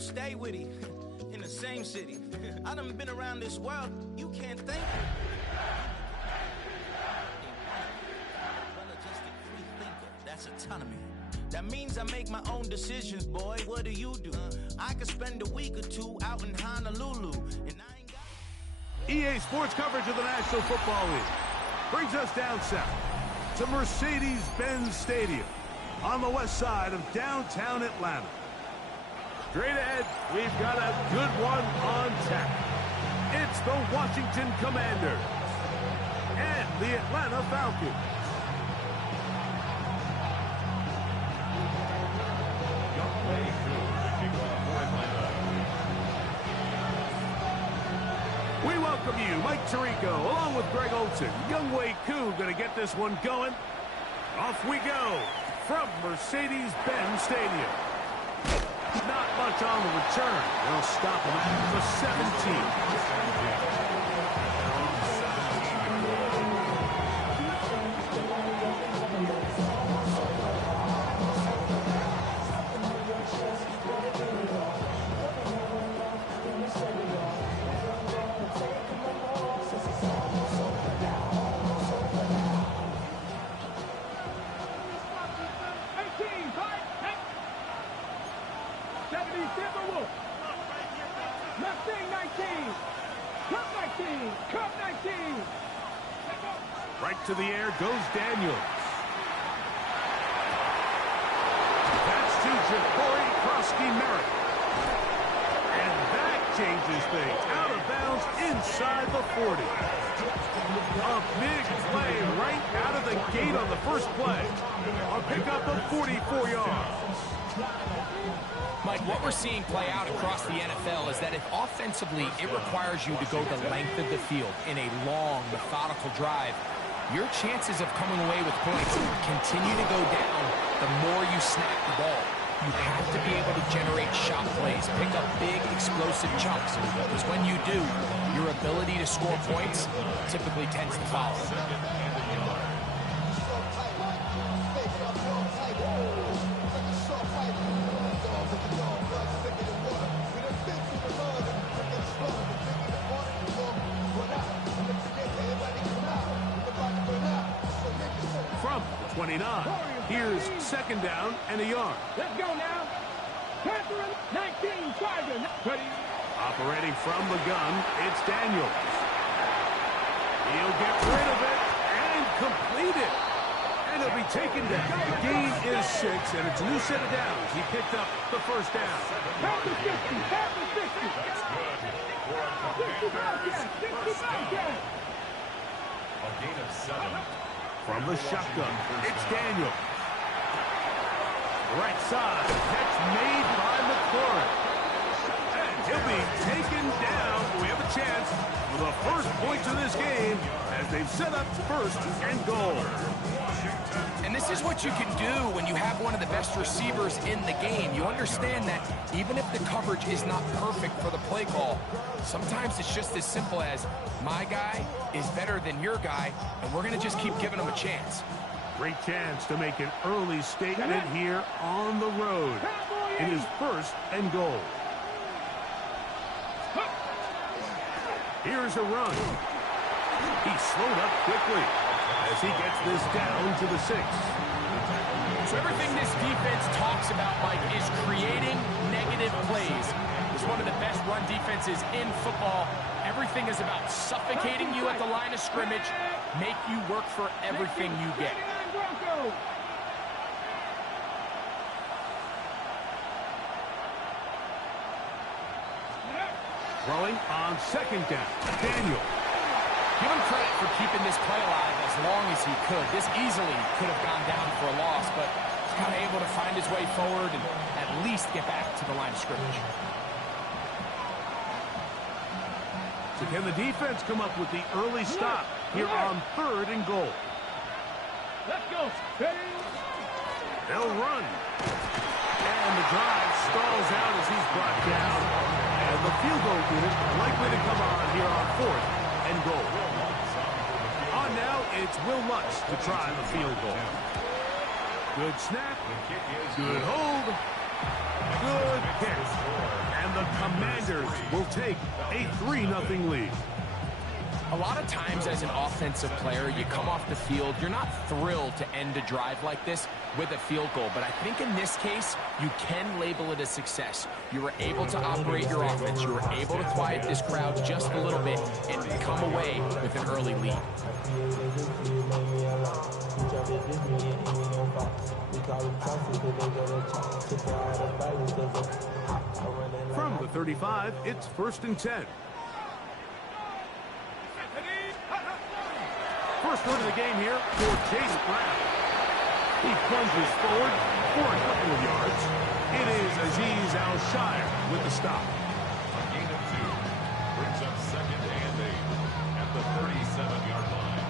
stay with him in the same city. I done been around this world. You can't thank me. Well-adjusted free thinker. That's autonomy. That means I make my own decisions, boy. What do you do? I could spend a week or two out in Honolulu, and I ain't got... EA Sports coverage of the National Football League brings us down south to Mercedes-Benz Stadium on the west side of downtown Atlanta. Straight ahead, we've got a good one on tap. It's the Washington Commanders and the Atlanta Falcons. We welcome you, Mike Tirico, along with Greg Olson. Younghoe Koo going to get this one going. Off we go from Mercedes-Benz Stadium. Not much on the return. They'll stop him at the 17. Right to the air goes Daniels. That's to Ja'Cory Krosky-Merritt. And that changes things. Out of bounds inside the 40. A big play right out of the gate on the first play. A pickup of 44 yards. Mike, what we're seeing play out across the NFL is that if offensively it requires you to go the length of the field in a long, methodical drive, your chances of coming away with points continue to go down the more you snap the ball. You have to be able to generate shot plays, pick up big, explosive chunks, because when you do, your ability to score points typically tends to follow. From the 29, here's second down and a yard. Let's go now. Catherine, 19, Tiger. Operating from the gun, it's Daniels. He'll get rid of it and complete it. And it'll be taken down. The gain is 6, and it's a new set of downs. He picked up the first down. Half the 60, half the 60. 65 gas, 65 gas. A gain of 7. From the shotgun, it's Daniels. Right side, catch made by McLaurin. And he'll be taken down. We have a chance for the first points of this game as they've set up first and goal. And this is what you can do when you have one of the best receivers in the game. You understand that even if the coverage is not perfect for the play call, sometimes it's just as simple as my guy is better than your guy, and we're going to just keep giving him a chance. Great chance to make an early statement here on the road. It is first and goal. Here's a run. He slowed up quickly as he gets this down to the 6. So everything this defense talks about, Mike, is creating negative plays. It's one of the best run defenses in football. Everything is about suffocating you at the line of scrimmage, make you work for everything you get. Throwing on second down, Daniel. Give him credit for keeping this play alive as long as he could. This easily could have gone down for a loss, but he's kind of able to find his way forward and at least get back to the line of scrimmage. So can the defense come up with the early stop here on third and goal? Let's go. They'll run. And the drive stalls out as he's brought down. And the field goal unit likely to come on here on fourth and goal. On now, it's Will Lutz to try the field goal. Good snap. Good hold. Good hit. And the Commanders will take a 3-0 lead. A lot of times as an offensive player, you come off the field, you're not thrilled to end a drive like this with a field goal. But I think in this case, you can label it a success. You were able to operate your offense. You were able to quiet this crowd just a little bit and come away with an early lead. From the 35, it's 1st and 10. First run of the game here for Chase Brown. He plunges forward for a couple of yards. It is Azeez Al-Shaair with the stop. A gain of 2 brings up 2nd and 8 at the 37-yard line.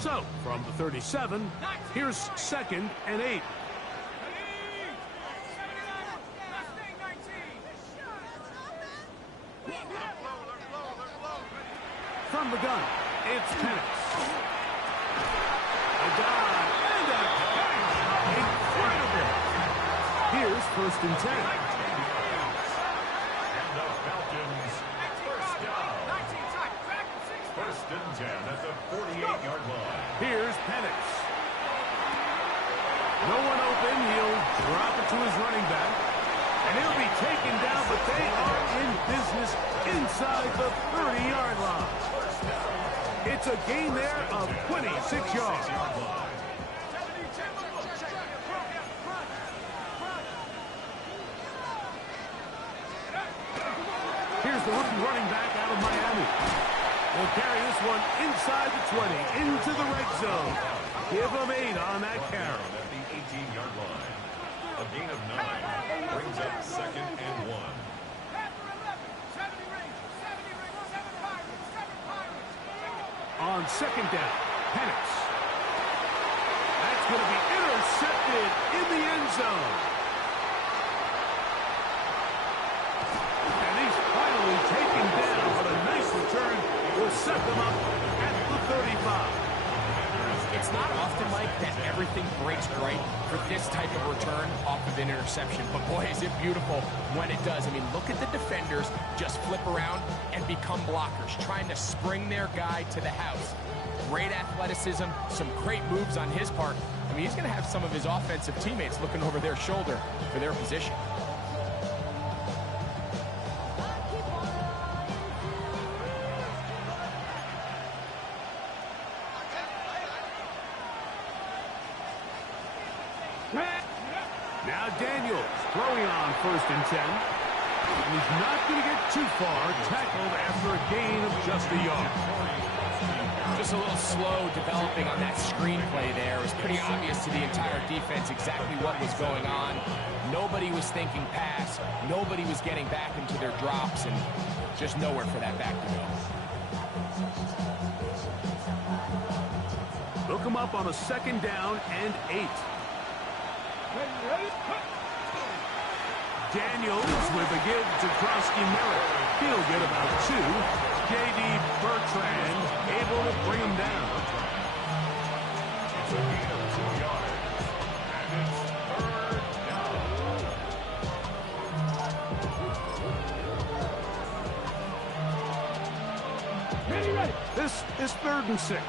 So, from the 37, here's 2nd and 8. From the gun, it's Penix. A dive and a catch. Incredible. Here's 1st and 10. And the Falcons first down. 1st and 10 at the 48-yard line. Here's Penix. No one open. He'll drop it to his running back. And he'll be taken down, but they are in business inside the 30-yard line. It's a gain there of 26 yards. Here's the rookie running back out of Miami. Will carry this one inside the 20, into the red zone. Give him 8 on that carry. At the 18-yard line. A gain of 9 brings up 2nd and 1. On 2nd down, Penix. That's going to be intercepted in the end zone. And he's finally taken down, but a nice return will set them up at the 35. It's not often, Mike, that everything breaks right for this type of return off of an interception. But, boy, is it beautiful when it does. I mean, look at the defenders just flip around and become blockers, trying to spring their guy to the house. Great athleticism, some great moves on his part. I mean, he's going to have some of his offensive teammates looking over their shoulder for their position. Now Daniels throwing on 1st and 10. And he's not going to get too far, tackled after a gain of just a yard. Just a little slow developing on that screenplay there. It was pretty obvious to the entire defense exactly what was going on. Nobody was thinking pass. Nobody was getting back into their drops, and just nowhere for that back to go. Look him up on a 2nd down and 8. Daniels with a give to Krosky Merritt. He'll get about 2. J.D. Bertrand able to bring him down. It's a gain of 2 yards. And it's 3rd down. Ready. This is 3rd and 6.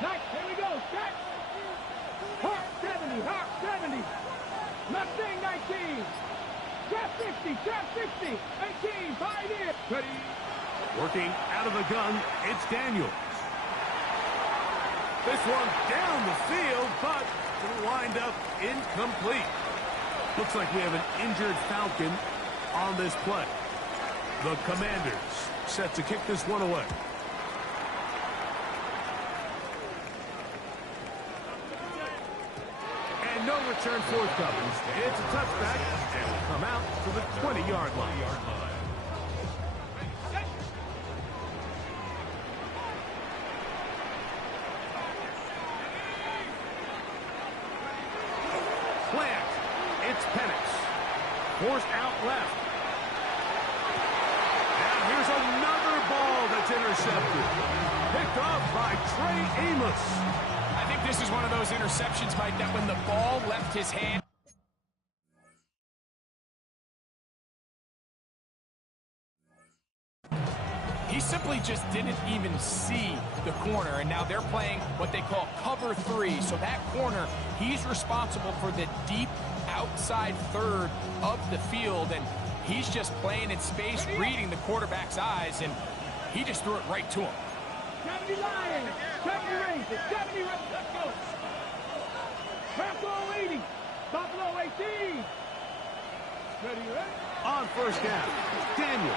Nice, here we go, set. Hawk 70, Hawk 70. Mustang 19. Trap 50, trap 60. 18, 5 in. Ready. Working out of the gun, it's Daniels. This one down the field, but it'll wind up incomplete. Looks like we have an injured Falcon on this play. The Commanders set to kick this one away. And no return forthcoming. It's a touchback, and will come out to the 20-yard line. Plant. It's Penix. Forced out left. There's another ball that's intercepted. Picked off by Trey Amos. I think this is one of those interceptions, Mike, that when the ball left his hand, he simply just didn't even see the corner, and now they're playing what they call cover 3. So that corner, he's responsible for the deep outside third of the field, and he's just playing in space, reading the quarterback's eyes, and he just threw it right to him. 70 Lions, 70 Rangers, 70 Rangers, let's go. Buffalo 80, Buffalo 18. Ready, ready? On first down, Daniel.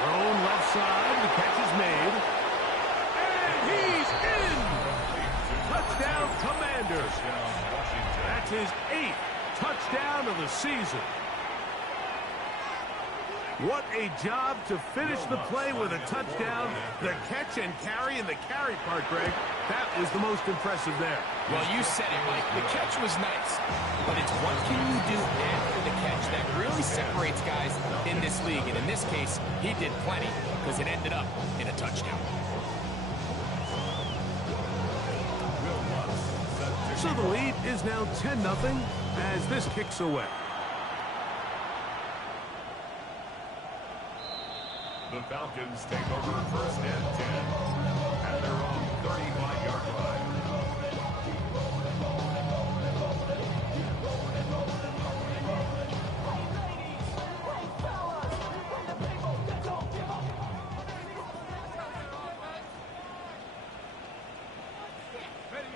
Thrown left side, the catch is made. And he's in! Touchdown, Commanders. That's his 8th touchdown of the season. What a job to finish the play with a touchdown. The catch and carry, and the carry part, Greg, that was the most impressive there. Well, you said it, Mike. The catch was nice, but it's what can you do after the catch that really separates guys in this league. And in this case, he did plenty because it ended up in a touchdown. So the lead is now 10-0 as this kicks away. The Falcons take over first and 10 at their own 35-yard line.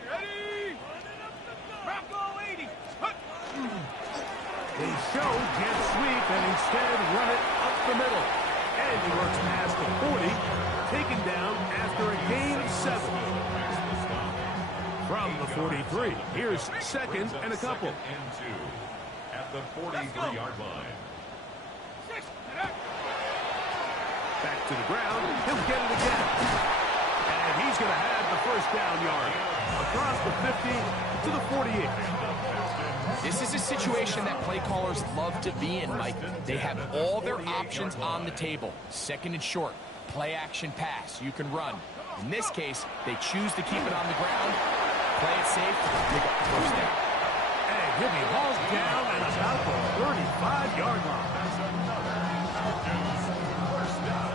Ready? Buffalo 80. They show jet sweep and instead run it up the middle. And he works past the 40, taken down after a gain of 7. From the 43, here's second and a couple. And 2 at the 43-yard line. Back to the ground, he'll get it again. And he's going to have the first down yard. Across the 50 to the 48. This is a situation that play callers love to be in, Mike. They have all their options on the table. Second and short, play action pass. You can run. In this case, they choose to keep it on the ground, play it safe, pick up the first down. And he'll be hauled down at about the 35-yard line. First down.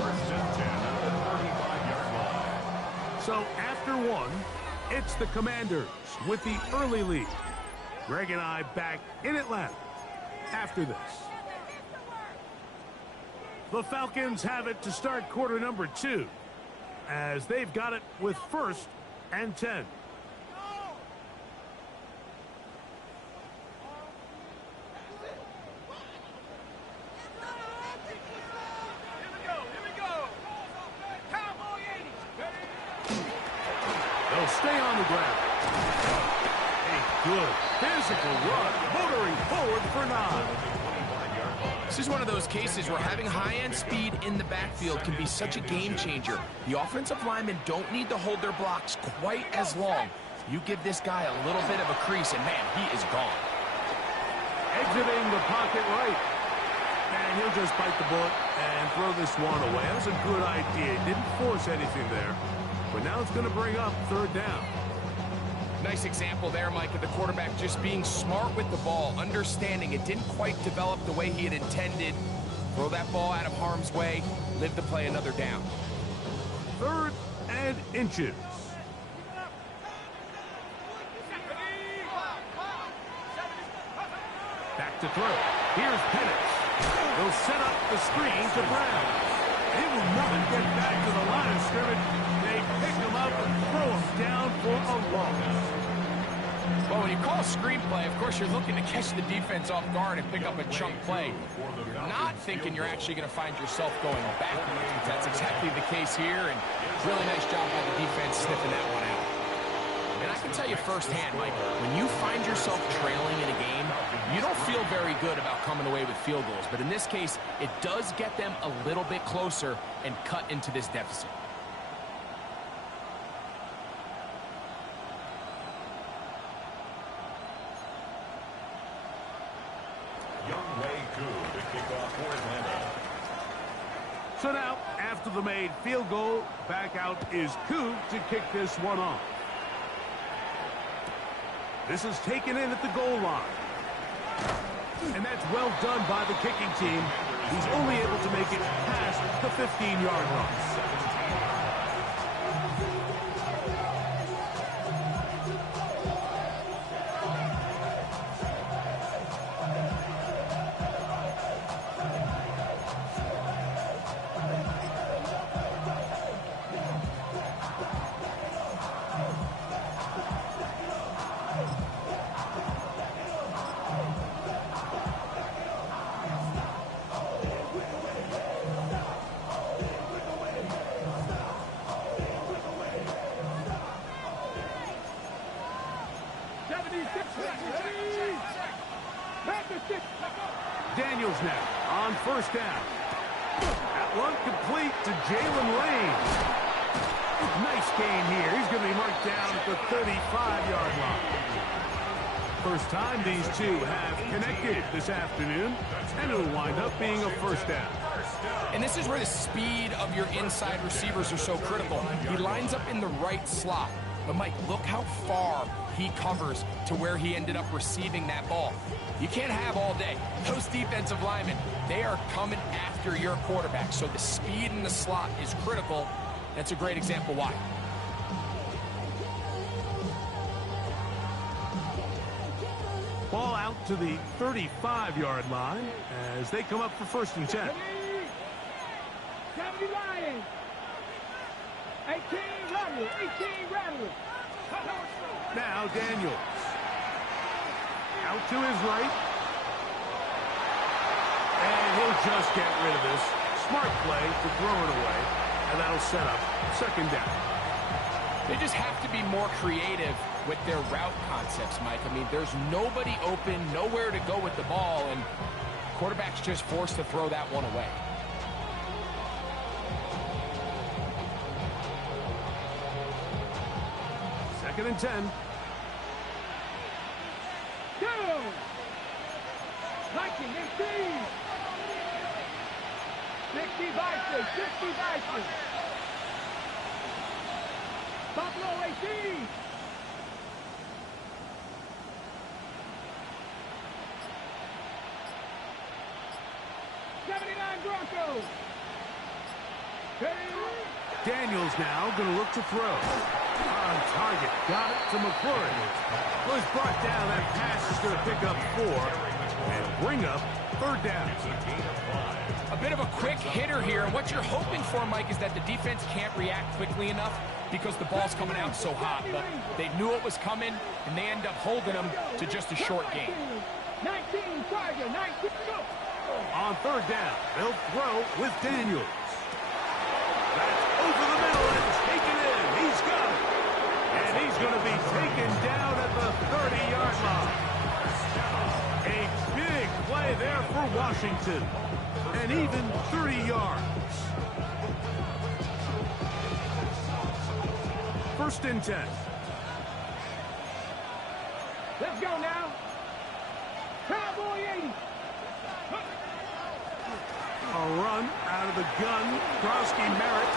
First and 10 at the 35-yard line. So after one, it's the Commanders with the early lead. Greg and I back in Atlanta after this. The Falcons have it to start quarter number 2 as they've got it with first and 10. They'll stay on the ground. A good physical run, motoring forward for 9. This is one of those cases where having high-end speed in the backfield can be such a game changer. The offensive linemen don't need to hold their blocks quite as long. You give this guy a little bit of a crease, and man, he is gone. Exiting the pocket right. And he'll just bite the bullet and throw this one away. That was a good idea. Didn't force anything there. But now it's going to bring up third down. Nice example there, Mike, of the quarterback just being smart with the ball, understanding it didn't quite develop the way he had intended. Throw that ball out of harm's way, live to play another down. Third and inches. Back to throw. Here's Penix. They'll set up the screen to Brown. He will not get back to the line of scrimmage. They pick him up and throw him down for a loss. Well, when you call a screenplay, of course, you're looking to catch the defense off guard and pick up a chunk play. Not thinking you're actually going to find yourself going backwards. That's exactly the case here, and really nice job by the defense sniffing that one out. And I can tell you firsthand, Mike, when you find yourself trailing in a game, you don't feel very good about coming away with field goals. But in this case, it does get them a little bit closer and cut into this deficit. So now, after the made field goal, back out is Coog to kick this one off. This is taken in at the goal line. And that's well done by the kicking team. He's only able to make it past the 15-yard line. Daniels now on first down. That one complete to Jalen Lane. Nice gain here. He's going to be marked down at the 35-yard line. First time these two have connected this afternoon, and it'll wind up being a first down. And this is where the speed of your inside receivers are so critical. He lines up in the right slot. But, Mike, look how far he covers to where he ended up receiving that ball. You can't have all day. Those defensive linemen, they are coming after your quarterback. So the speed in the slot is critical. That's a great example why. Ball out to the 35-yard line as they come up for 1st and 10. 70 Lions. 18 Rattlers. 18 Rattlers. Now Daniels. Out to his right. And he'll just get rid of this. Smart play to throw it away. And that'll set up 2nd down. They just have to be more creative with their route concepts, Mike. I mean, there's nobody open, nowhere to go with the ball, and quarterback's just forced to throw that one away. Second and 10. Go! 19, 18. 60 Bison, 60 Bison. Buffalo 18. Broncos. Daniels now going to look to throw. On target. Got it to McClure. Was brought down. That pass is going to pick up 4 and bring up 3rd down. A bit of a quick hitter here. And what you're hoping for, Mike, is that the defense can't react quickly enough because the ball's coming out so hot. But they knew it was coming, and they end up holding them to just a short gain. 19, Tiger, 19, go. On 3rd down, they'll throw with Daniels. That's over the middle and taken in. He's got it. And he's going to be taken down at the 30-yard line. A big play there for Washington. And even 30 yards. 1st and 10. Let's go now. Cowboy 80. A run out of the gun. Krosky Merritt.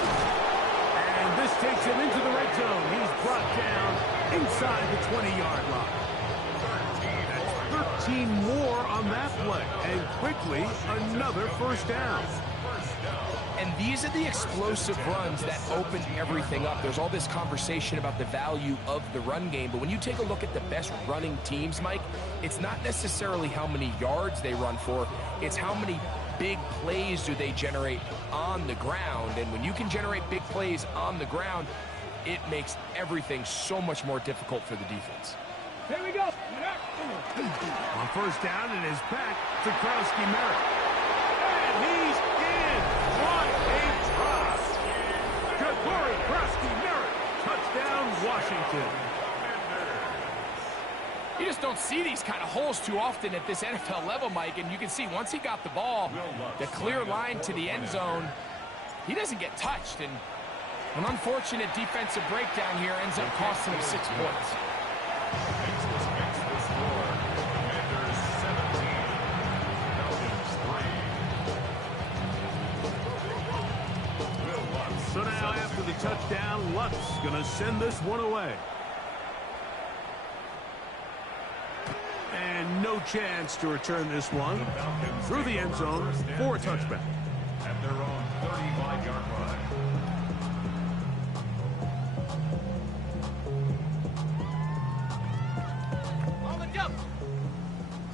And this takes him into the red zone. He's brought down inside the 20-yard line. That's 13 more on that play. And quickly, another 1st down. And these are the explosive runs that open everything up. There's all this conversation about the value of the run game, but when you take a look at the best running teams, Mike, it's not necessarily how many yards they run for, it's how many big plays do they generate on the ground. And when you can generate big plays on the ground, it makes everything so much more difficult for the defense. Here we go. On 1st down, it is back to Krosky Merritt. And he's in. What a drop. Jabari Krosky Merritt. Touchdown, Washington. You just don't see these kind of holes too often at this NFL level, Mike. And you can see once he got the ball, the clear line to the end zone, he doesn't get touched. And an unfortunate defensive breakdown here ends up costing him 6 points. after the touchdown, Lutz going to send this one away. And no chance to return this one through the end zone for a touchback. At their own 35-yard line. On the jump.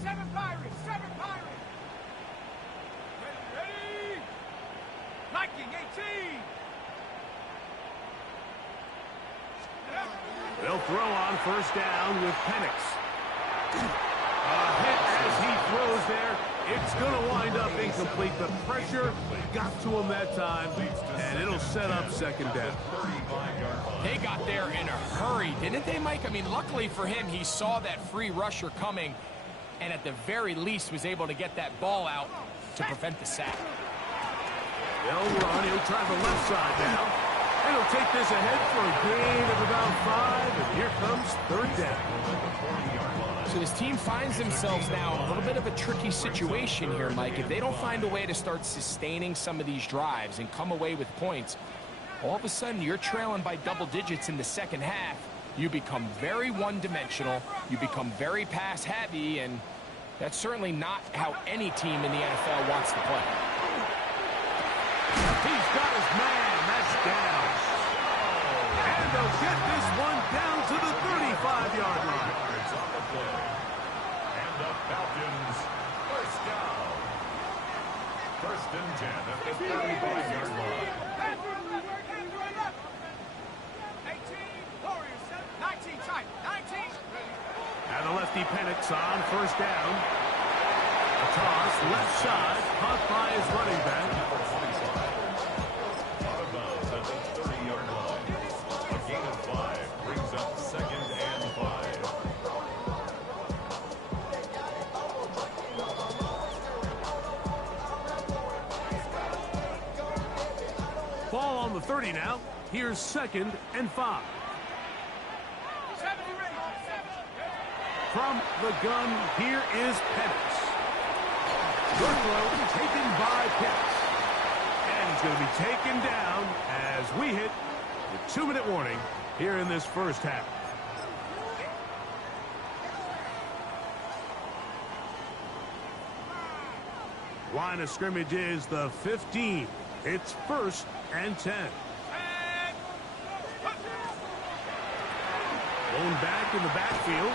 7 Pirates, 7 Pirates. Ready. Viking 18. They'll throw on first down with Penix. A hit as he throws there. It's going to wind up incomplete. The pressure got to him that time, and it'll set up second down. They got there in a hurry, didn't they, Mike? I mean, luckily for him, he saw that free rusher coming, and at the very least was able to get that ball out to prevent the sack. They'll run. He'll try the left side now. And he'll take this ahead for a gain of about 5, and here comes third down. So this team finds themselves now in a little bit of a tricky situation here, Mike. If they don't find a way to start sustaining some of these drives and come away with points, all of a sudden you're trailing by double digits in the second half. You become very one-dimensional. You become very pass-heavy, and that's certainly not how any team in the NFL wants to play. He's got his man. That's down. And they'll get this one down to the 35-yard line. And the Falcons, first down. First and 10 at the 35-yard line. 18, Warriors, 19 tight, 19. And the lefty Penix on first down. A toss, left side, caught by his running back. Out of bounds at the 30-yard line. A gain of 5 brings up second and 5. Ball on the 30 now. Here's second and 5. 70 ready. From the gun, here is Penix. Good throw taken by Penix. And he's going to be taken down as we hit the 2-minute warning here in this first half. Line of scrimmage is the 15. It's first and 10. Blown back in the backfield.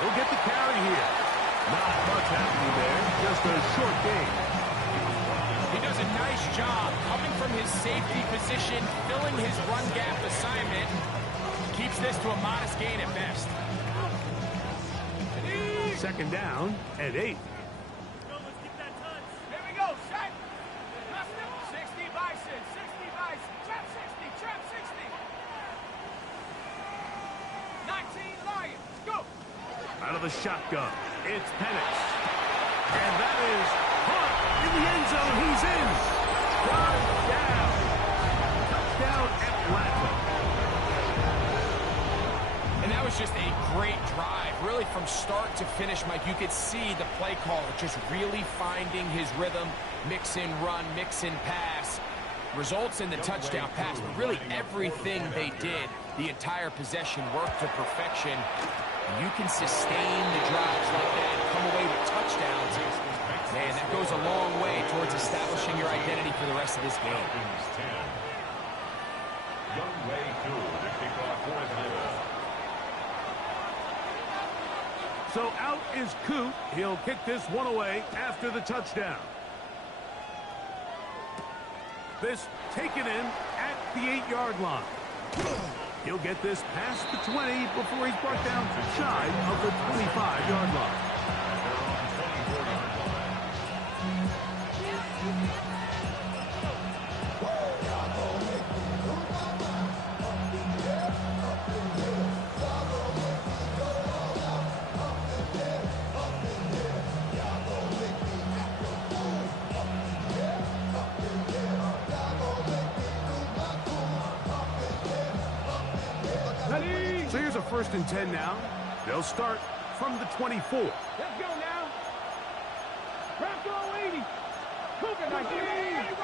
He'll get the carry here. Not much happening there. Just a short gain. He does a nice job coming from his safety position, filling his run gap assignment. Keeps this to a modest gain at best. Second down at 8. Here we go, set. 60 Bison, 60 Bison, trap 60, trap 60. 19 Lions, go. Out of the shotgun, it's Penix. And that is caught in the end zone. He's in. Touchdown. Touchdown Atlanta. And that was just a great drive. Really from start to finish, Mike, you could see the play caller just really finding his rhythm. Mix in run, mix in pass. Results in the touchdown pass. But really everything they did, the entire possession worked to perfection. You can sustain the drives like that and come away with touchdowns. Man, that goes a long way towards establishing your identity for the rest of this game. Young Wei Koo to kick off for Atlanta. So out is Koo. He'll kick this one away after the touchdown. This taken in at the 8-yard line. He'll get this past the 20 before he's brought down shy of the 25-yard line. So here's a first and 10 now. They'll start from the 24. Let's go now. Bronco 80. Cougar 19.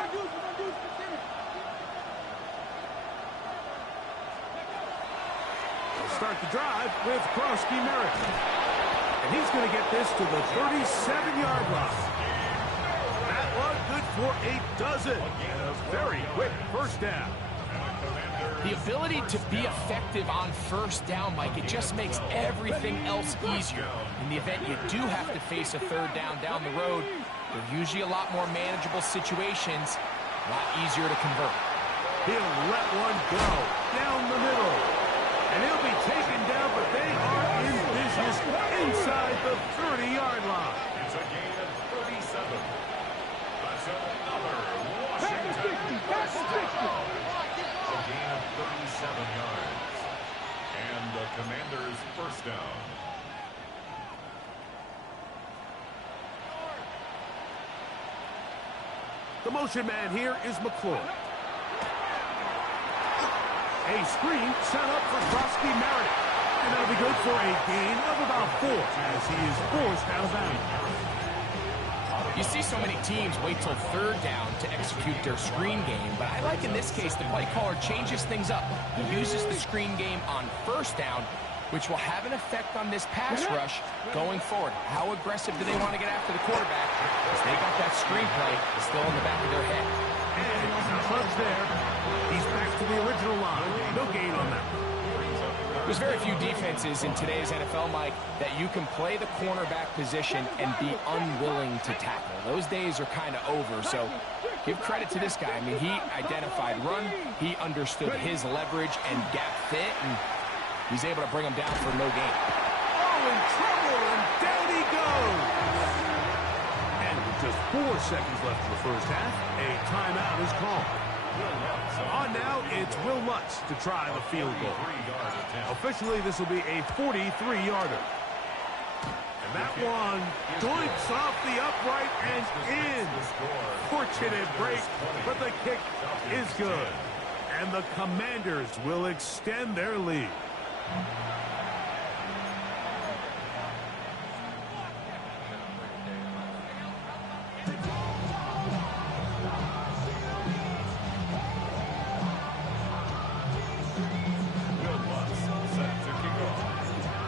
start the drive with Krosky Merritt. And he's going to get this to the 37-yard line. That one good for a dozen. And a very quick first down. The ability to be effective on first down, Mike, it just makes everything else easier. In the event you do have to face a third down the road, they're usually a lot more manageable situations, a lot easier to convert. He'll let one go down the middle. And he'll be taken down, but they are in business inside the 30-yard line. It's a gain of 37. That's another Washington first down. A gain of 37 yards. And the Commanders' first down. The motion man here is McClure. A screen set up for Krosky Merritt. And that'll be good for a gain of about 4 as he is forced out of bounds. You see so many teams wait till third down to execute their screen game, but I like in this case the play caller changes things up. He uses the screen game on first down, which will have an effect on this pass rush going forward. How aggressive do they want to get after the quarterback? Because they got that screen play still in the back of their head. And clubs there. He's back to the original line. No gain on that. There's very few defenses in today's NFL, Mike, that you can play the cornerback position and be unwilling to tackle. Those days are kind of over, so give credit to this guy. I mean, he identified run, he understood his leverage and gap fit, and he's able to bring him down for no gain. Oh, in trouble, and down he goes. And with just 4 seconds left in the first half, a timeout is called. On now, it's Will Lutz to try the field goal. Officially, this will be a 43-yarder. And that one doinks off the upright and in. Fortunate break, but the kick is good. And the Commanders will extend their lead.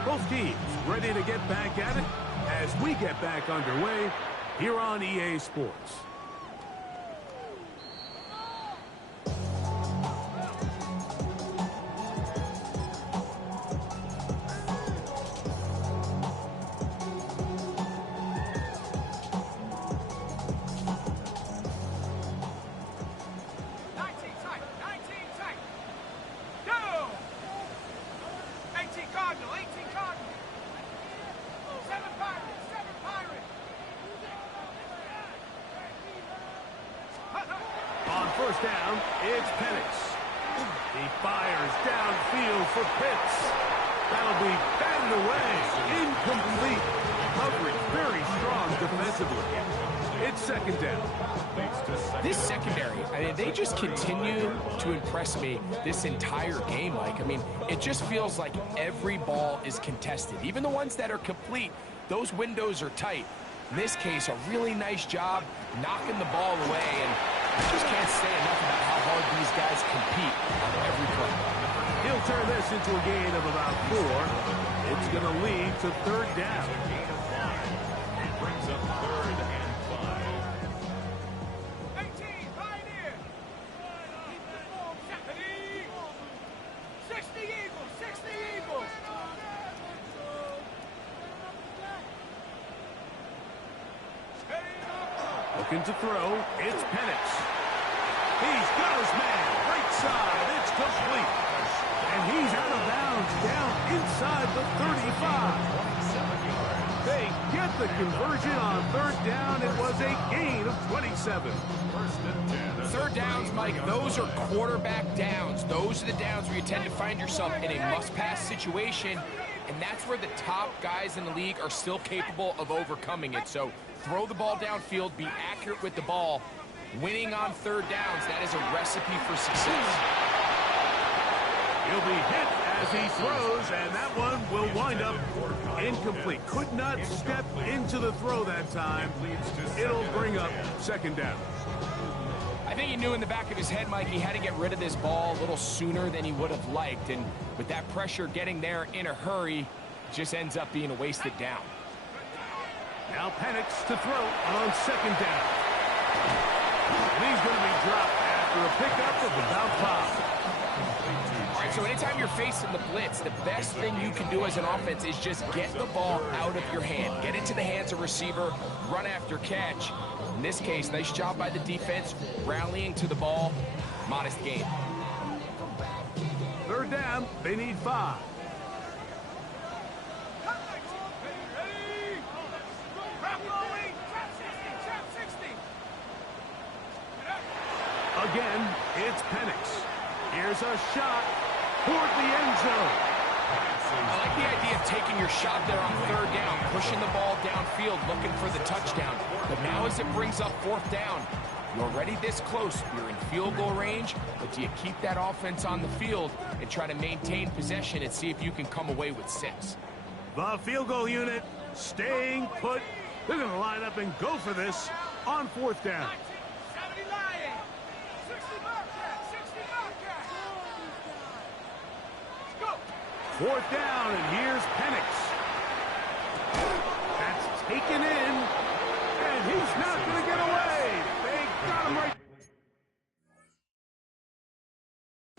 Both teams ready to get back at it as we get back underway here on EA Sports. First down, it's Penix. He fires downfield for Pitts. That'll be batted away. Incomplete. Coverage very strong defensively. It's second down. This secondary, I mean, they just continue to impress me this entire game, Mike. I mean, it just feels like every ball is contested. Even the ones that are complete, those windows are tight. In this case, a really nice job knocking the ball away, and I just can't say enough about how hard these guys compete on every play. He'll turn this into a gain of about 4. It's going to lead to third down. It brings up 3rd and 5. 18, Pioneer. 60 Eagles, 60 Eagles. Looking to throw, it's Penix. He's got his man, right side, it's complete. And he's out of bounds, down inside the 35. They get the conversion on third down. It was a gain of 27. Third downs, Mike, those are quarterback downs. Those are the downs where you tend to find yourself in a must-pass situation, and that's where the top guys in the league are still capable of overcoming it. So throw the ball downfield, be accurate with the ball. Winning on third downs, that is a recipe for success. He'll be hit as he throws, and that one will wind up incomplete. Could not step into the throw that time. It'll bring up second down. I think he knew in the back of his head, Mike, he had to get rid of this ball a little sooner than he would have liked. And with that pressure getting there in a hurry, it just ends up being a wasted down. Now Penix to throw on second down. And he's going to be dropped after a pickup of about 5. All right, so anytime you're facing the blitz, the best thing you can do as an offense is just get the ball out of your hand. Get into the hands of receiver, run after catch. In this case, nice job by the defense, rallying to the ball. Modest gain. Third down, they need 5. Again, it's Penix. Here's a shot toward the end zone. I like the idea of taking your shot there on third down, pushing the ball downfield, looking for the touchdown. But now as it brings up fourth down, you're already this close. You're in field goal range, but do you keep that offense on the field and try to maintain possession and see if you can come away with 6? The field goal unit staying put. They're going to line up and go for this on fourth down. Fourth down, and here's Penix. That's taken in, and he's not going to get away. They got him right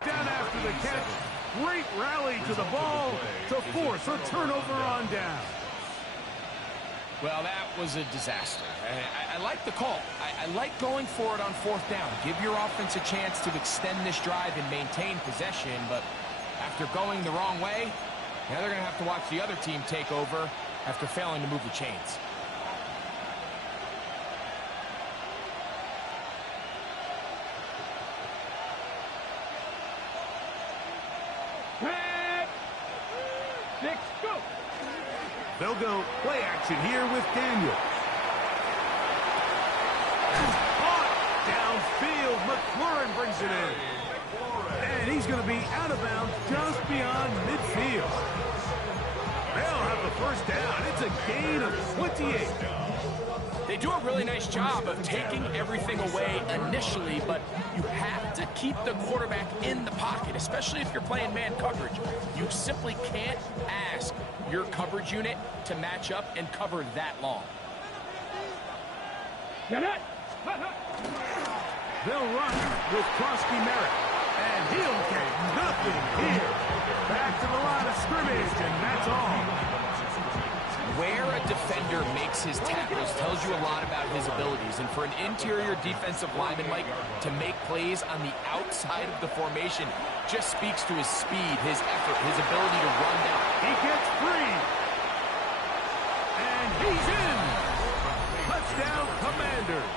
down after the catch. Great rally to the ball to force a turnover on down. Well, that was a disaster. I like the call. I like going for it on fourth down. Give your offense a chance to extend this drive and maintain possession, but after going the wrong way, now they're going to have to watch the other team take over after failing to move the chains. Six, go. They'll go play action here with Daniel. Downfield, McLaurin brings it in. And he's going to be out of bounds just beyond midfield. They'll have the first down. It's a gain of 28. They do a really nice job of taking everything away initially, but you have to keep the quarterback in the pocket, especially if you're playing man coverage. You simply can't ask your coverage unit to match up and cover that long. Get it. They'll run with Krosky Merritt, and he'll get nothing here. Back to the line of scrimmage, and that's all. Where a defender makes his tackles tells you a lot about his abilities. And for an interior defensive lineman, Mike, to make plays on the outside of the formation just speaks to his speed, his effort, his ability to run down. He gets free. And he's in. Touchdown, Commanders.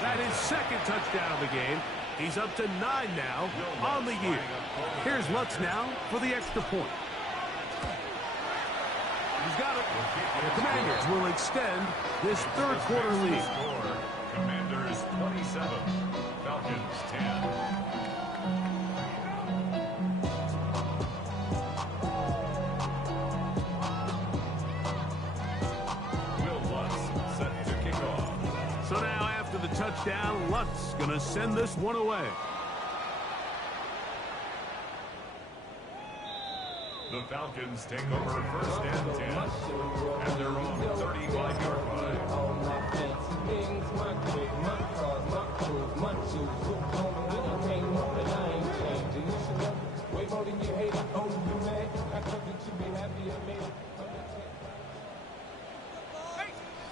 That is second touchdown of the game. He's up to 9 now on the year. Here's Lutz now for the extra point. He's got it. The Commanders will extend this third quarter lead. Commanders 27, Falcons 10. Will Lutz set to kick off. So now after the touchdown, Lutz going to send this one away. The Falcons take over first and 10 at their own 35-yard line.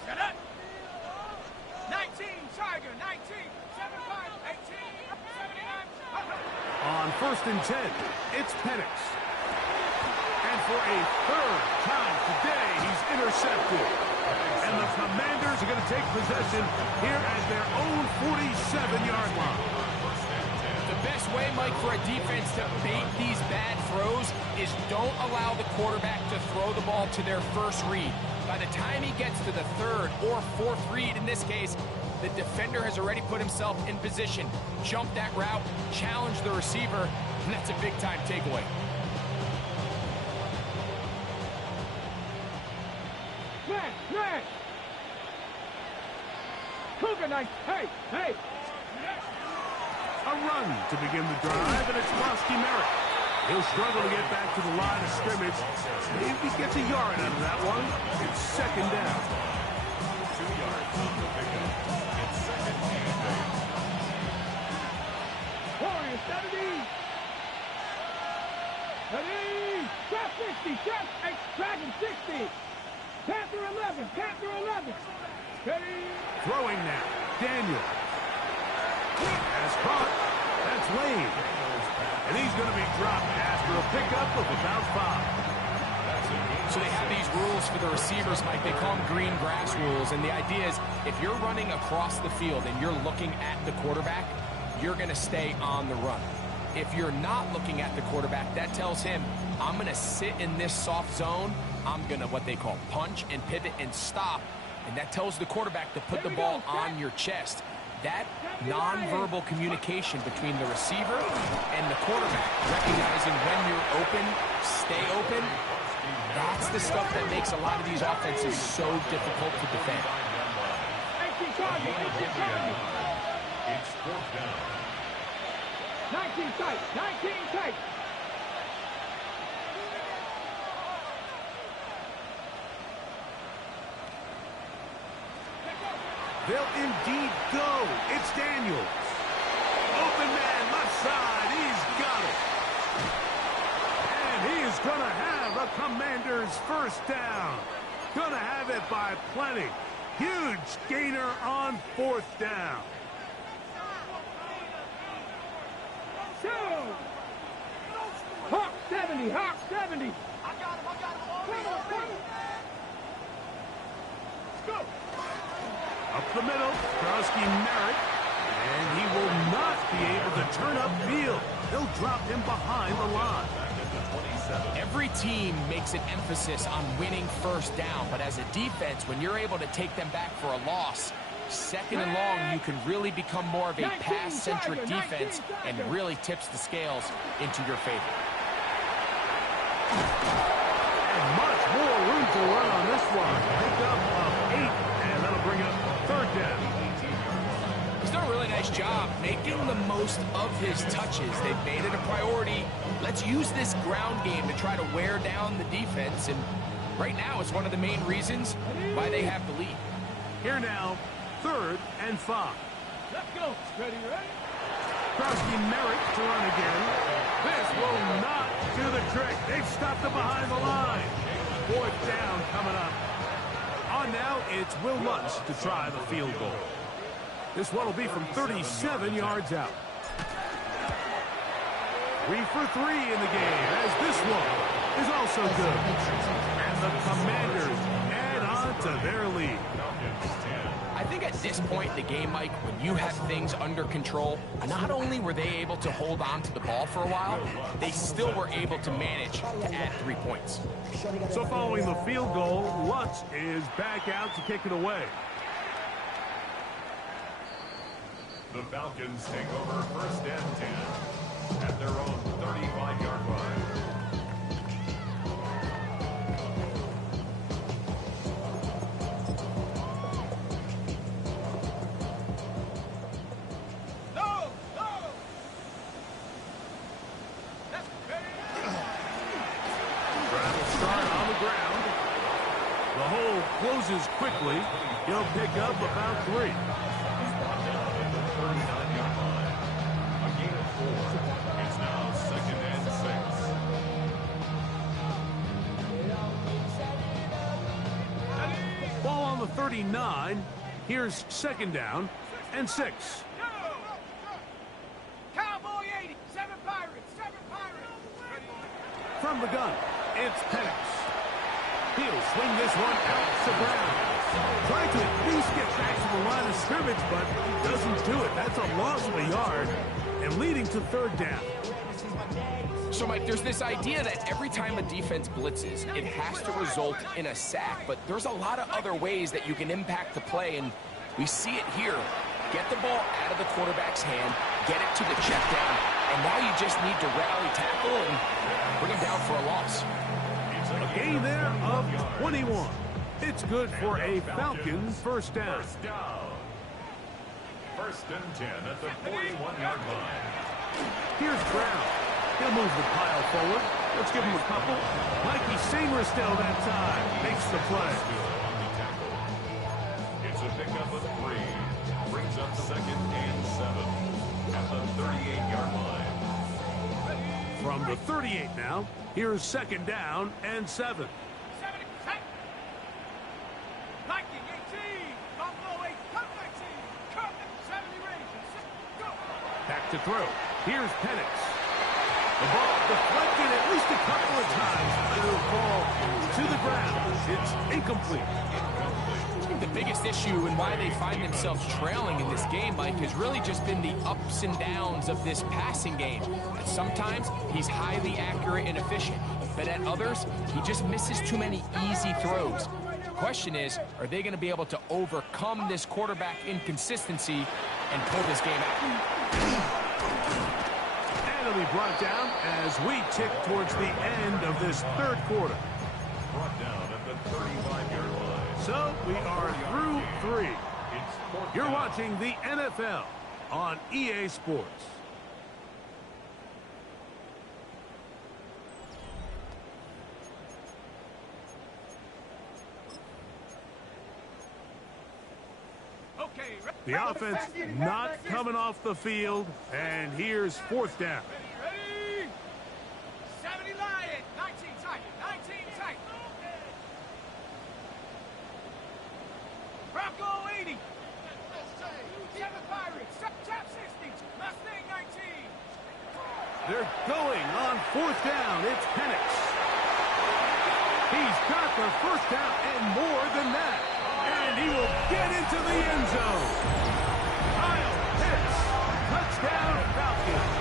Get it. 19, Tiger, 19, 75, 18, 79. On first and 10, it's Penix. And for a third time today, he's intercepted. And the Commanders are going to take possession here at their own 47-yard line. The best way, Mike, for a defense to bait these bad throws is don't allow the quarterback to throw the ball to their first read. By the time he gets to the third or fourth read, in this case, the defender has already put himself in position, jump that route, challenge the receiver, and that's a big-time takeaway. Next. Cougar night. Hey. A run to begin the drive, and it's Krusky Merritt. He'll struggle to get back to the line of scrimmage. Maybe he gets a yard out of that one. It's second down. 2 yards on the pickup. It's second and 8. Warriors 70. Ready. Trap 60. Trap. Dragon 60. Panther 11. Panther 11. Ready. Throwing now. Daniel. Has caught. That's Lane. And he's going to be dropped after a pickup of about 5. So they have these rules for the receivers, Mike. They call them green grass rules. And the idea is if you're running across the field and you're looking at the quarterback, you're going to stay on the run. If you're not looking at the quarterback, that tells him, I'm going to sit in this soft zone. I'm going to what they call punch and pivot and stop. And that tells the quarterback to put the ball on your chest. That nonverbal communication between the receiver and the quarterback, recognizing when you're open, stay open, that's the stuff that makes a lot of these offenses so difficult to defend. 18 target. 18 target. It's 4th down. 19 tight. 19 tight. They'll indeed go. It's Daniels. Open man, left side. He's got it. And he is going to have a Commander's first down. Going to have it by plenty. Huge gainer on 4th down. 2. Hawk 70. Hawk 70. Let's go. Up the middle, Krusky Merritt, and he will not be able to turn upfield. They'll drop him behind the line. Every team makes an emphasis on winning first down, but as a defense, when you're able to take them back for a loss, second and long, you can really become more of a pass-centric defense and really tips the scales into your favor. And much more room to run on this one. Pick up of 8, and that'll bring up 3rd down. He's done a really nice job making the most of his touches. They've made it a priority. Let's use this ground game to try to wear down the defense, and right now it's one of the main reasons why they have the lead. Here now, 3rd and 5. Let's go. Ready, ready? Krusky Merritt to run again. This will not do the trick. They've stopped him behind the line. 4th down coming up. On now, it's Will Lutz to try the field goal. This one will be from 37 yards out. 3 for 3 in the game, as this one is also good. And the Commanders add on to their lead. I think at this point in the game, Mike, when you have things under control, not only were they able to hold on to the ball for a while, they still were able to manage to add 3 points. So following the field goal, Lutz is back out to kick it away. The Falcons take over 1st and 10 at their own 35-yard line. Closes quickly. He'll pick up about 3. He's brought down at the 39-yard line. A gain of 4. It's now 2nd and 6. Ball on the 39. Here's 2nd down and 6. Cowboy 80. 7 Pirates. 7 Pirates. From the gun, it's Penix. He'll swing this one out to Brown. Trying to at least get back to the line of scrimmage, but doesn't do it. That's a loss of a yard and leading to 3rd down. So, Mike, there's this idea that every time a defense blitzes, it has to result in a sack, but there's a lot of other ways that you can impact the play, and we see it here. Get the ball out of the quarterback's hand, get it to the check down, and now you just need to rally tackle and bring him down for a loss. A gain there of 21. It's good for a Falcons 1st down. First and 10 at the 41-yard line. Here's Brown. He'll move the pile forward. Let's give him a couple. Mikey Sainristil that time makes the play. On the tackle. It's a pickup of 3. Brings up second and 7 at the 38-yard line. From the 38 now, here's second down and 7. 70, set. Viking 18. Buffalo 8. Cut 19. Cut 70 Rangers. Go. Back to throw. Here's Penix. The ball deflected at least a couple of times, but it'll fall to the ground. It's incomplete. I think the biggest issue and why they find themselves trailing in this game, Mike, has really just been the ups and downs of this passing game. And sometimes he's highly accurate and efficient, but at others, he just misses too many easy throws. The question is, are they going to be able to overcome this quarterback inconsistency and pull this game out? And it'll be brought down as we tick towards the end of this third quarter. Brought down at the 35-yard line. So we are through 3. It's fourth You're down. watching the NFL on EA Sports. Okay. The offense not coming off the field, and here's fourth down. Ready? 70 Lion. 19 Tiger. 19 Tiger. Bronco 80. 7 Pirates. Tap 60. Mustang 19. They're going on fourth down. It's Penix. He's got the first down and more than that. And he will get into the end zone. Kyle Pitts, touchdown Falcons.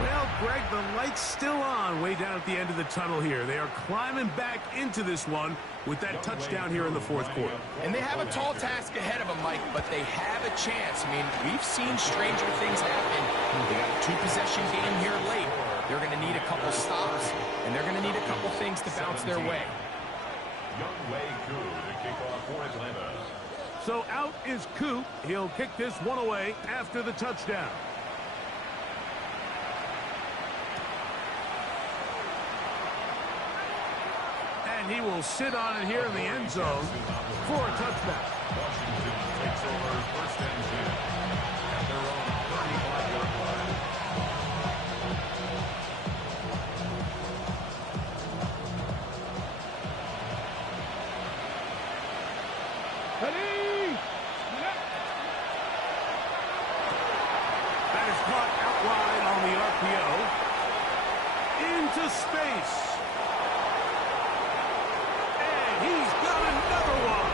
Well, Greg, the light's still on way down at the end of the tunnel here. They are climbing back into this one with that touchdown here in the fourth quarter. And they have a tall task ahead of them, Mike, but they have a chance. I mean, we've seen stranger things happen. They got a 2-possession game here late. They're going to need a couple stops, and they're going to need a couple things to bounce their way. Younghoe Koo to kick off for Atlanta. So out is Coop. He'll kick this one away after the touchdown. And he will sit on it here in the end zone for a touchback. Washington takes over first and 10 at their own 35-yard line. Ready? That is caught out wide on the RPO. Into space. And he's got another one.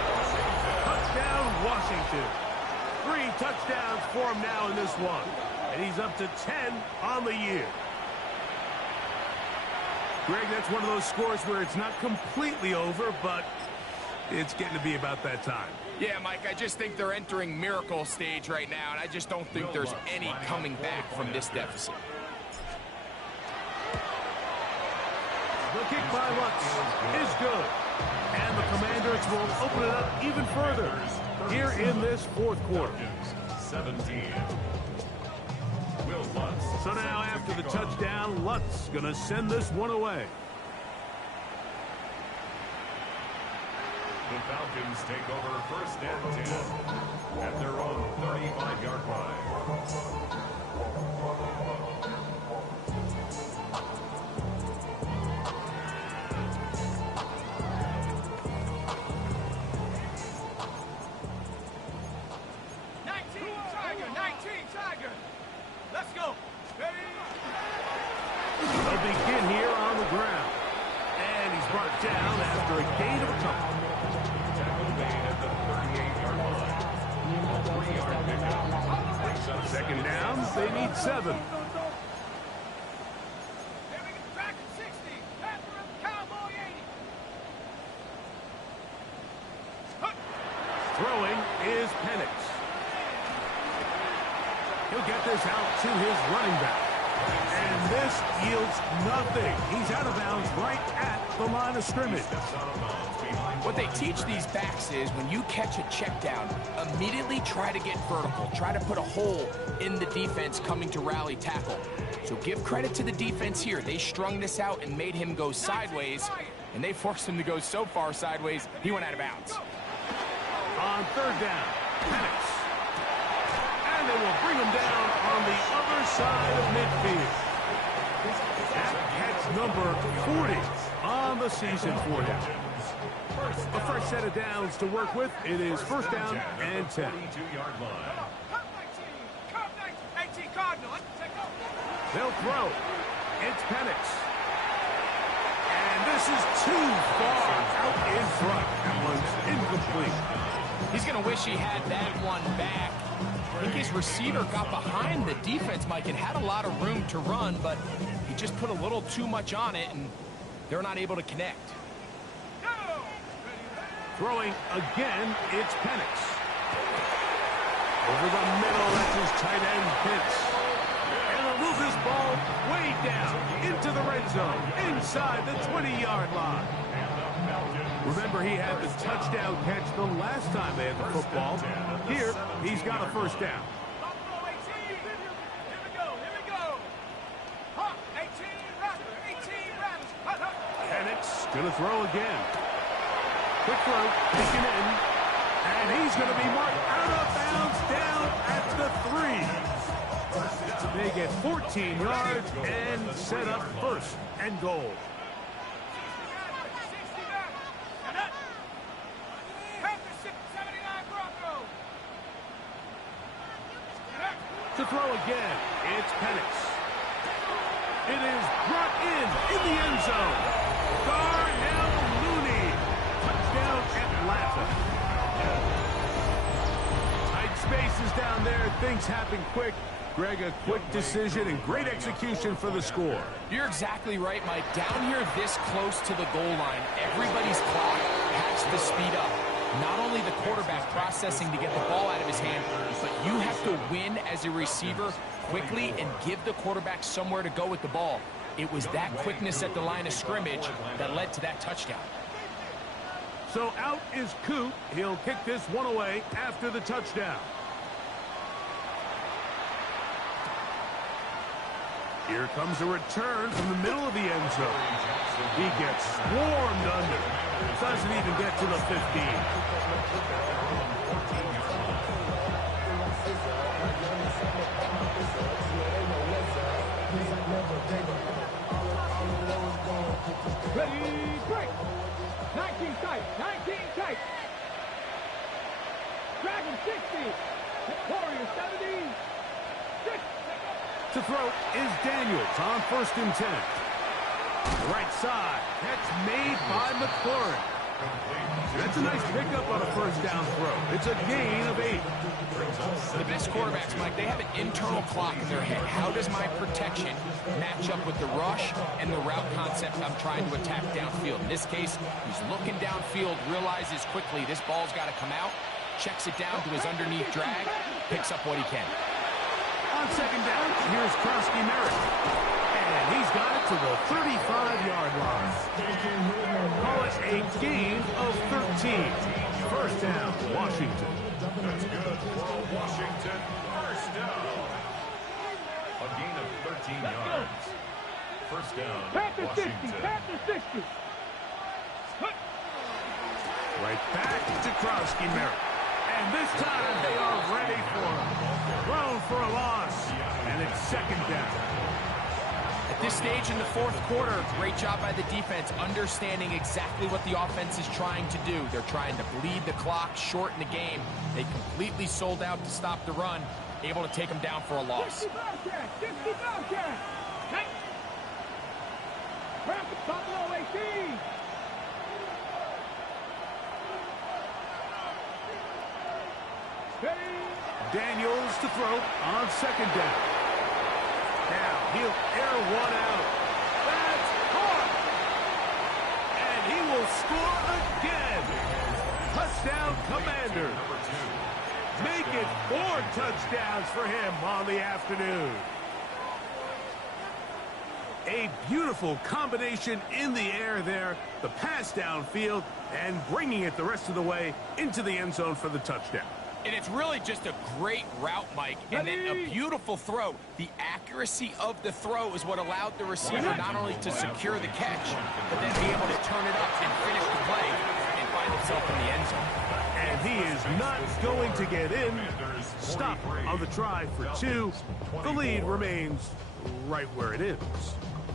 Touchdown, Washington. 3 touchdowns for him now in this one. And he's up to 10 on the year. Greg, that's one of those scores where it's not completely over, but it's getting to be about that time. Yeah, Mike, I just think they're entering miracle stage right now, and I just don't think there's any coming back from this deficit. The kick by Lutz is good. And the Commanders will open it up even further here in this fourth quarter. 17. Will Lutz. So now after the touchdown, Lutz going to send this one away. The Falcons take over first and 10 at their own 35-yard line. Let's go. Ready? They'll begin here on the ground. And he's brought down after a gain of a couple. Tackle made at the 38-yard line. A 3-yard pickup. Brings up Second down, they need 7. Here we go. Track 60. Pepper of Cowboy 80. Throwing is Penix. He'll get this out to his running back. And this yields nothing. He's out of bounds right at the line of scrimmage. What they teach these backs is when you catch a check down, immediately try to get vertical. Try to put a hole in the defense coming to rally tackle. So give credit to the defense here. They strung this out and made him go sideways, and they forced him to go so far sideways, he went out of bounds. On third down, Penix. And they will bring him down on the other side of midfield. That catch number 40 on the season for him. A fresh set of downs to work with. It is first down and 10. 42-yard line. They'll throw. It's Penix. And this is too far out in front. That one's incomplete. He's going to wish he had that one back. I think his receiver got behind the defense, Mike, and had a lot of room to run, but he just put a little too much on it, and they're not able to connect. Throwing again, it's Penix. Over the middle, that's his tight end, Pitts. And he'll move this ball way down into the red zone, inside the 20-yard line. Remember, he had the touchdown catch the last time they had the football. Here, he's got a first down. Penix going to throw again. Quick throw, taken in, and he's going to be marked out of bounds down at the 3. They get 14 yards and set up first and goal. To throw again, it's Penix. It is brought in the end zone. Darnell Mooney. Touchdown Atlanta. Tight spaces down there. Things happen quick. Greg, a quick decision and great execution for the score. You're exactly right, Mike. Down here this close to the goal line, everybody's clock has to speed up. Not only the quarterback processing to get the ball out of his hand, but you have to win as a receiver quickly and give the quarterback somewhere to go with the ball. It was that quickness at the line of scrimmage that led to that touchdown. So out is Coop. He'll kick this one away after the touchdown. Here comes a return from the middle of the end zone. He gets swarmed under. Doesn't even get to the 15. Ready, break. 19 tight, 19 tight. Dragon 60. Warrior 70. 6. To throw is Daniels on first and 10. Right side. Catch made by McLaurin. That's a nice pickup on a first down throw. It's a gain of 8. The best quarterbacks, Mike, they have an internal clock in their head. How does my protection match up with the rush and the route concept I'm trying to attack downfield? In this case, he's looking downfield, realizes quickly this ball's got to come out, checks it down to his underneath drag, picks up what he can. On second down, here's Krosky Merritt. And he's got it to the 35-yard line. Call it a gain of 13. First down, Washington. That's good for Washington. First down. A gain of 13 yards. First down, Panther 60, Washington. Panther 60. Right back to Krosky Merritt. And this time they are ready for him. Thrown for a loss. And it's second down. At this stage in the fourth quarter, great job by the defense, understanding exactly what the offense is trying to do. They're trying to bleed the clock, shorten the game. They completely sold out to stop the run, able to take them down for a loss. 60 Bobcat, 60 Bobcat. Rapid Buffalo 18. Daniels to throw on second down. Now he'll air one out. That's caught. And he will score again. Touchdown, Commanders. Make it 4 touchdowns for him on the afternoon. A beautiful combination in the air there, the pass downfield, and bringing it the rest of the way into the end zone for the touchdown. And it's really just a great route, Mike, and then a beautiful throw. The accuracy of the throw is what allowed the receiver not only to secure the catch, but then be able to turn it up and finish the play and find himself in the end zone. And he is not going to get in. Stop on the try for 2. The lead remains right where it is.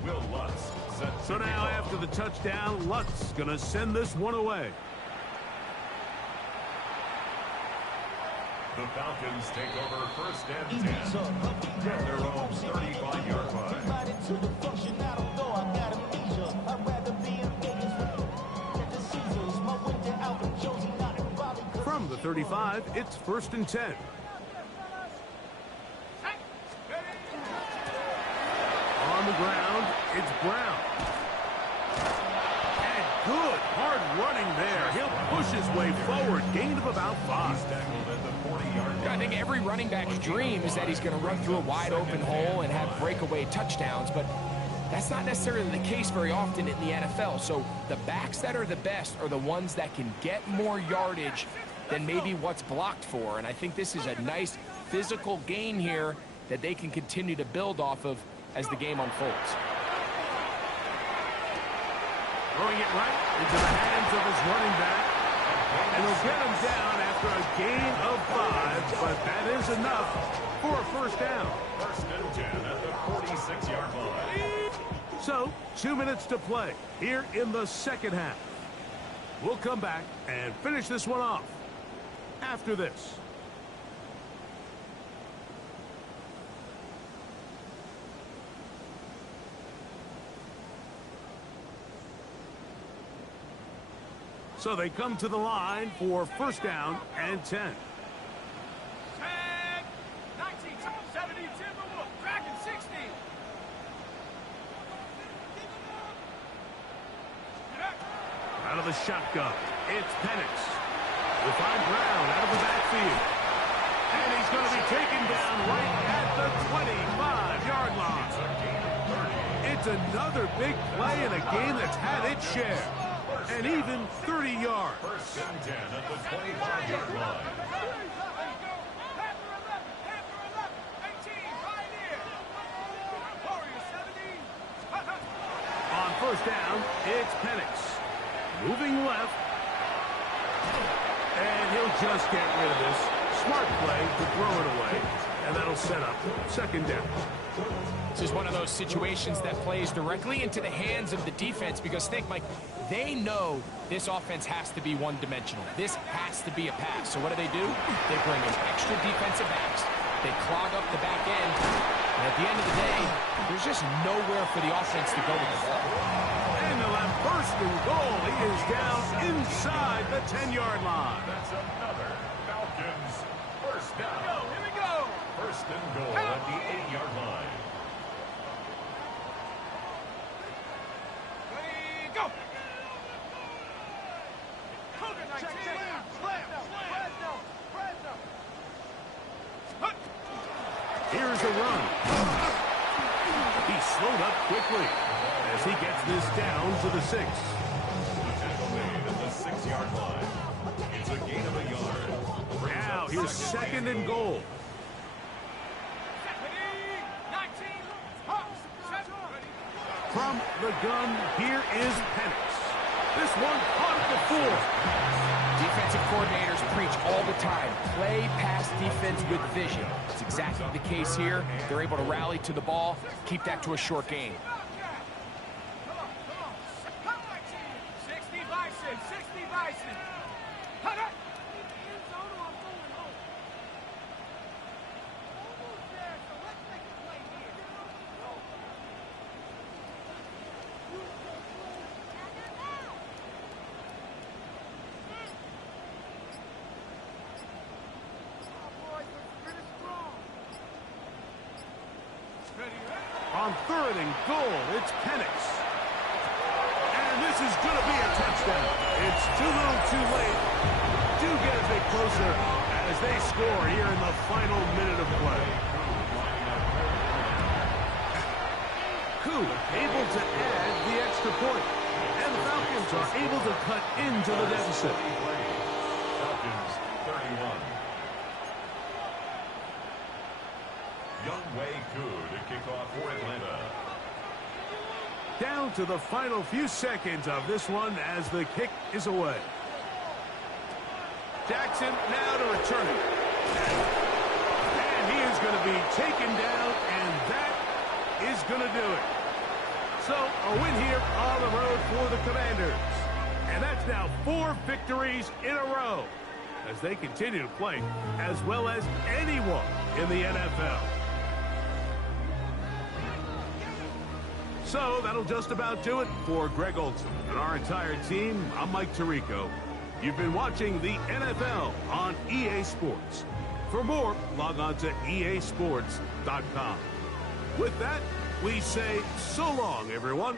Will Lutz set So now after the touchdown, Lutz going to send this one away. The Falcons take over first and 10 at their own 35-yard line. From the 35, it's first and 10. On the ground, it's Brown. And good, hard running there. He'll push his way forward. Gain of about 5. Tackled at the 40-yard line. I think every running back's dream is that he's going to run through a wide open hole and have breakaway touchdowns, but that's not necessarily the case very often in the NFL. So the backs that are the best are the ones that can get more yardage than maybe what's blocked for. And I think this is a nice physical gain here that they can continue to build off of as the game unfolds. Throwing it right into the hands of his running back. And he'll get him down after a gain of 5, but that is enough for a first down. First and 10 at the 46-yard line. So, 2 minutes to play here in the second half. We'll come back and finish this one off after this. So they come to the line for first down and 10. 1970 Timberwolf, Dragon 60. Out of the shotgun, it's Penix. We'll find Brown out of the backfield. And he's going to be taken down right at the 25-yard line. It's another big play in a game that's had its share. And even 30 yards. First and 10 at the 25-yard line. On first down, it's Penix. Moving left. And he'll just get rid of this. Smart play to throw it away. And that'll set up second down. This is one of those situations that plays directly into the hands of the defense because think, Mike, they know this offense has to be one-dimensional. This has to be a pass. So what do? They bring in extra defensive backs. They clog up the back end. And at the end of the day, there's just nowhere for the offense to go with the ball. And they'll have first and goal. He is down inside the 10-yard line. That's another Falcons first down. Here we go. First and goal at the 8-yard line. Ready, go. Check, Here's a run. He slowed up quickly as he gets this down to the 6. The tackle made at the 6-yard line. It's a gain of a yard. Now here's second and goal. From the gun, here is Penix. This one caught at the 4. Defensive coordinators preach all the time, play pass defense with vision. It's exactly the case here. They're able to rally to the ball, keep that to a short gain. 60 Bison, 60 Bison. On third and goal, it's Penix. And this is going to be a touchdown. It's too little too late. Do get a bit closer as they score here in the final minute of play. able to add the extra point. And the Falcons are able to cut into the deficit. Falcons 31. Younghoe Koo to kick off for Atlanta. Down to the final few seconds of this one as the kick is away. Jackson now to return it. And he is going to be taken down, and that is going to do it. So, a win here on the road for the Commanders. And that's now 4 victories in a row as they continue to play as well as anyone in the NFL. So, that'll just about do it for Greg Olsen and our entire team. I'm Mike Tirico. You've been watching the NFL on EA Sports. For more, log on to easports.com. With that, we say so long, everyone.